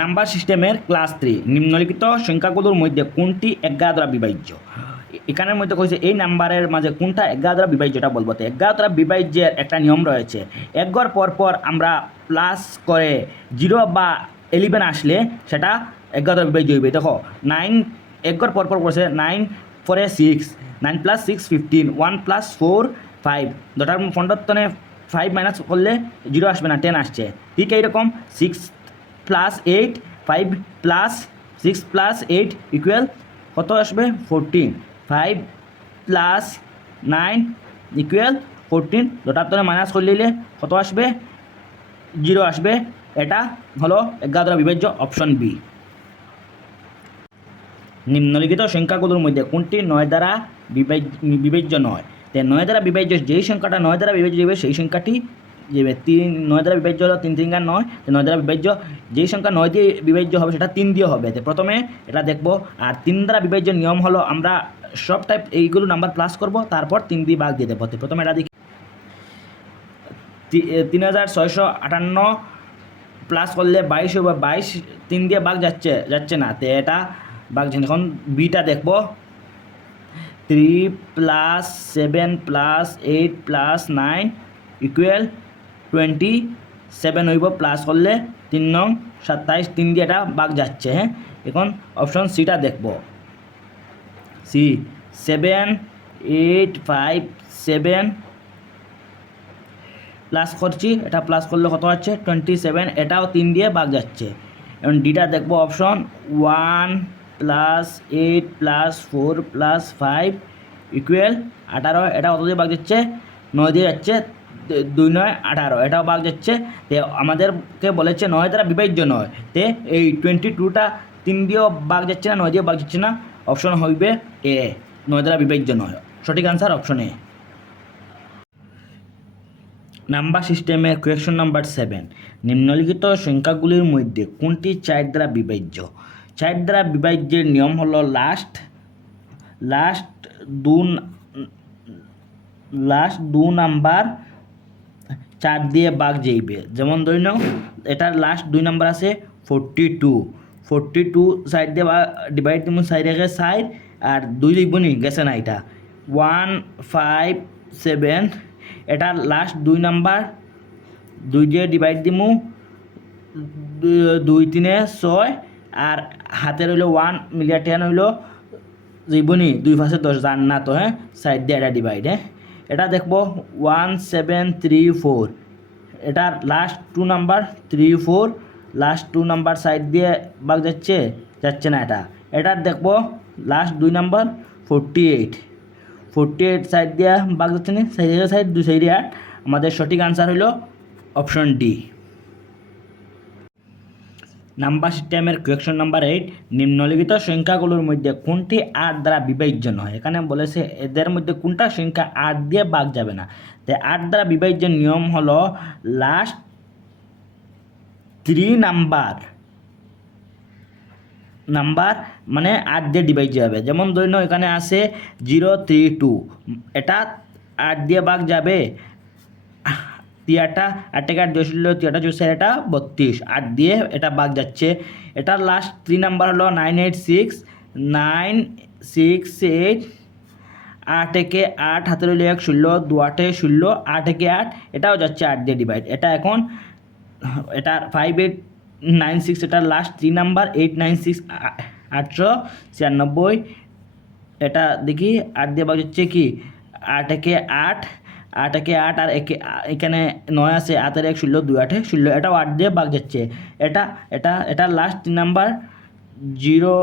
Number সিস্টেমের class 3 নিম্নলিখিত সংখ্যাগুলোর মধ্যে কোনটি 11 দ্বারা বিভাজ্য। এখানের মধ্যে কইছে এই নাম্বারের মাঝে কোনটা 11 দ্বারা বিভাজ্যটা বলবো। তো 11 দ্বারা বিভাজ্যের একটা নিয়ম রয়েছে, এক ঘর পর পর আমরা প্লাস করে 0 বা 11 আসলে সেটা 11 দ্বারা বিভাজ্য হইবে। দেখো 9 এক ঘর পর পর করছে, 9 4 6, 9 + 6 15, 1 + 4 5, দুটার পরিবর্তনে 5 মাইনাস করলে 0 আসবে না, 10 আসছে। ঠিক এইরকম 6 + 8, 5 + 6 + 8 ইকুয়াল কত আসবে 14, 5 + 9 ইকুয়াল 14, দুটার তলে মাইনাস করে নিলে কত আসবে 0 আসবে। এটা হলো 11 দ্বারা বিভাজ্য, অপশন বি। নিম্নলিখিত সংখ্যাগুলোর মধ্যে কোনটি 9 দ্বারা বিভাজ্য নয়। তো 9 দ্বারা বিভাজ্য যেই সংখ্যাটা 9 দ্বারা বিভাজ্য যাবে সেই সংখ্যাটি যাবে 9 দ্বারা বিভাজ্য হলো 3 3 9। 9 দ্বারা বিভাজ্য যেই সংখ্যা 9 দিয়ে বিভাজ্য হবে সেটা 3 দিয়ে হবে। তো প্রথমে এটা দেখব। আর 3 দ্বারা বিভাজ্য নিয়ম হলো আমরা সব টাইপ এইগুলো নাম্বার প্লাস করব, তারপর 3 দিয়ে ভাগ দিয়ে দেবো। তো প্রথমে এটা দেখি 3658 প্লাস করলে 22 হবে, 22 3 দিয়ে ভাগ যাচ্ছে না, তো এটা ভাগ যাচ্ছে। এখন বিটা দেখব, 3 + 7 + 8 + 9 ইকুয়াল 27 হইব। প্লাস করলে 3 নং 27, 3 দিয়ে এটা ভাগ যাচ্ছে। হ্যাঁ, এখন অপশন সিটা দেখব, সি 7 8 5 7 প্লাস করছি, এটা প্লাস করলে কত হচ্ছে 27, এটাও 3 দিয়ে ভাগ যাচ্ছে। এখন ডিটা দেখব, অপশন 1 + 8 + 4 + 5 ইকুয়াল 18, এটা কত দিয়ে ভাগ যাচ্ছে 9 দিয়ে যাচ্ছে, 2 9 18, এটাও ভাগ যাচ্ছে। তো আমাদেরকে বলেছে 9 দ্বারা বিভাজ্য নয়, তে এই 22টা 3 দিয়েও ভাগ যাচ্ছে না, 9 দিয়ে ভাগ যাচ্ছে না, অপশন হইবে এ, 9 দ্বারা বিভাজ্য নয়। সঠিক আনসার অপশন এ। নাম্বার সিস্টেমের কোয়েশ্চন নাম্বার 7, নিম্নলিখিত সংখ্যাগুলির মধ্যে কোনটি 4 দ্বারা বিভাজ্য। 4 দ্বারা বিভাজ্যের নিয়ম হলো লাস্ট দু নাম্বার 4 দিয়ে ভাগ যাইবে। যেমন ধরে নাও এটার লাস্ট 2 নাম্বার আছে 42 সাইড দিয়ে ডিভাইড দিব, সাইড রেখে সাইড আর 2 লিখব নি, গেছে না, এটা 1 5 7, এটার লাস্ট 2 নাম্বার 2 দিয়ে ডিভাইড দিমু, 2 3 6 আর হাতে রইল 1 মিলিয়া 10 হইল জীবনী 2 পাশে 10 জান না তো। হ্যাঁ, সাইড দিয়ে এটা ডিভাইড। হ্যাঁ, এটা দেখবো 1 7 3 4, এটার last 2 number 3 4, last 2 number side দিয়ে ভাগ যাচ্ছে না, এটার দেখবো লাস্ট 2 নাম্বার 48 সাইড দিয়ে ভাগ যাচ্ছে না, সাইড 2 সাইডে 8। আমাদের সঠিক আনসার হলো অপশন ডি। নাম্বার সিস্টেমের কোয়েশ্চন নাম্বার 8, নিম্নলিখিত সংখ্যাগুলোর মধ্যে কোনটি 8 দ্বারা বিভাজ্য নয়। এখানে বলেছে এদের মধ্যে কোনটা সংখ্যা 8 দিয়ে ভাগ যাবে না। তাই 8 দ্বারা বিভাজ্যের নিয়ম হলো লাস্ট 3 নাম্বার মানে 8 দিয়ে ডিভাইড যাবে। যেমন ধরে নাও এখানে আছে 0 3 2, এটা 8 দিয়ে ভাগ যাবে, তিয়াটা 8 টাকা 2 ছিল, তিয়াটা 2 এটা 32, 8 দিয়ে এটা ভাগ যাচ্ছে। এটার লাস্ট 3 নাম্বার হলো 9 8 6, 9 6 8, 8 একে 8 হাতে রইল 1 16, 2 8 16, 8 একে 8, এটাও যাচ্ছে 8 দিয়ে ডিভাইড। এটা এখন এটার 5 8 9 6, এটার লাস্ট 3 নাম্বার 8 9 6 896, এটা দেখি 8 দিয়ে ভাগ যাচ্ছে কি 8 একে 8, 8 একে 8 আর এখানে 9 আছে, 8 এর 1 16, 2 8 16, এটাও 8 দিয়ে ভাগ যাচ্ছে। এটা লাস্ট 3 নাম্বার 0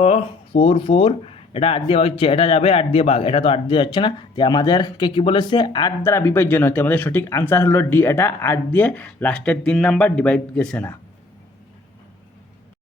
4 4, এটা 8 দিয়ে ভাগ যাচ্ছে, এটা যাবে 8 দিয়ে ভাগ, এটা তো 8 দিয়ে যাচ্ছে না। তো আমাদেরকে কি বলেছে 8 দ্বারা বিভাজ্য নয়, আমাদের সঠিক আনসার হলো ডি, এটা 8 দিয়ে লাস্টের 3 নাম্বার ডিভাইড গেছে না।